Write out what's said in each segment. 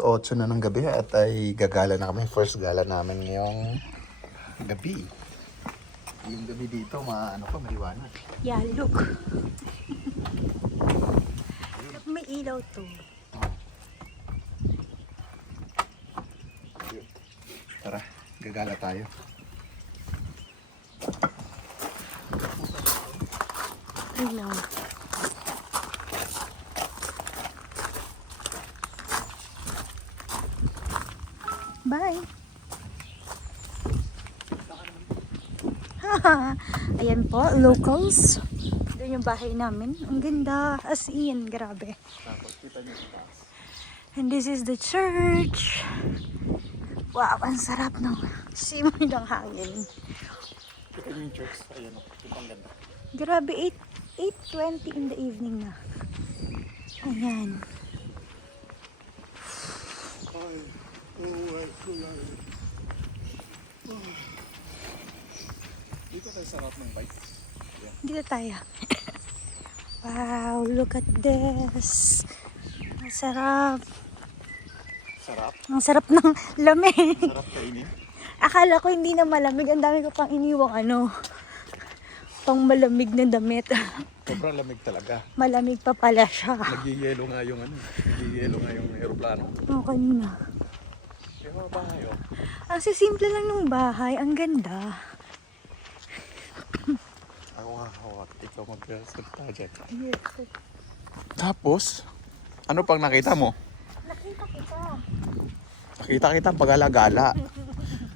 8 na ng gabi at ay gagala na kami. First gala namin ngayong gabi. Yung gabi dito, maliwanag. Yeah, look. Look, may ilaw to. Tara, gagala tayo. Ilaw. Bye. Ayan po, locals. Doon yung bahay namin. Ang ganda. As in, grabe. Tapos kita nyo sa taas. And this is the church. Wow, ang sarap ng simoy ng hangin. Kita nyo yung church. Ayan o, ang ganda. Grabe, 8:20 in the evening na. Ayan. Dito tayo sa route ng bike. Dito tayo. Wow, look at this. Ang sarap. Sarap. Ang sarap ng lamig. Sarap kainin. Akala ko hindi na malamig. Ang dami ko pang iniwang pang malamig na damit. Sobrang lamig talaga. Malamig pa pala siya. Nagiyelo nga yung nagiyelo nga yung aeroplano. Oo, kanina. Yung mga bahay oh. Ang sisimple lang ng bahay. Ang ganda. Ako nga, ikaw magsalita dyan. Yes. Tapos, ano pang nakita mo? Nakita kita. Nakita kita pag-alagala.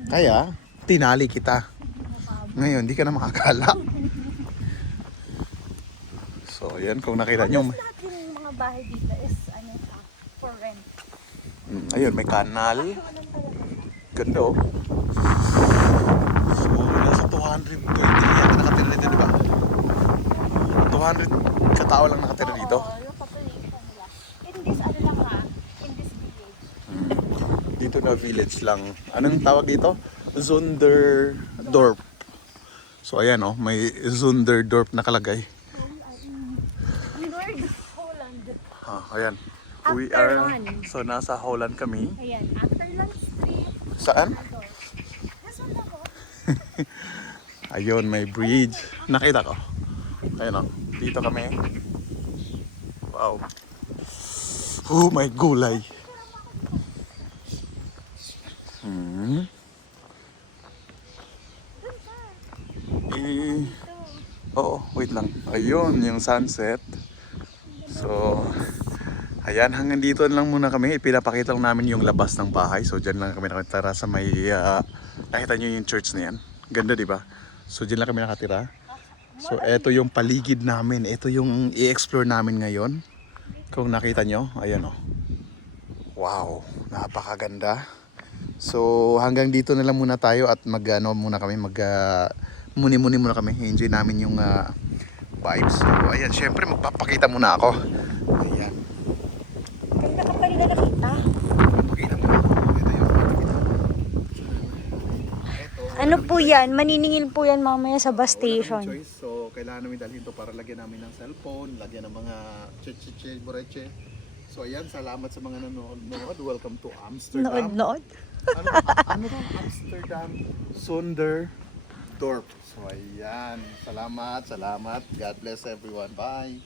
Kaya, tinali kita. Ngayon, di ka na makagala. So, yan kung nakita nyo. Lahat yung mga bahay dito is for rent. Ayun, may kanal. Ganda oh. So, nasa 220 yan nakatira dito, di ba? 200 katao lang nakatira dito. Yung population nila. In this, in this village. Dito na village lang. Anong tawag dito? Zunderdorp. So, ayan oh, may Zunderdorp nakalagay. Lord Holland. Ayan. We After are, lunch. so nasa Holland kami. Ayan, after lunch trip. Saan? This one ako. Ayun, may bridge. Nakita ko. Ayun o, dito kami. Wow. Oh, may gulay. Oo, wait lang. Ayun, yung sunset. So, ayan, hanggang dito lang muna kami. Ipinapakita lang namin yung labas ng bahay. So, dyan lang kami nakatira sa may, nakita nyo yung church na yan. Ganda, di ba? So, dyan lang kami nakatira. So, eto yung paligid namin. Ito yung i-explore namin ngayon. Kung nakita nyo, ayan o. Wow, napakaganda. So, hanggang dito na lang muna tayo at muna kami, muni-muni muna kami. Enjoy namin yung vibes. So, ayan, syempre magpapakita muna ako. Ayan. Ganda ka pa rin na nakita. Pakita mo. Ito yung nakikita. Ano po yan? Maniningil po yan mamaya sa bus Wala kaming station. choice. So, kailangan namin dalhin to para lagyan namin ng cellphone, lagyan ng mga cheche, boreche. So, ayan, salamat sa mga nanonood. Welcome to Amsterdam. Nood. Ano to? Amsterdam Zunderdorp. So, ayan. Salamat. God bless everyone. Bye.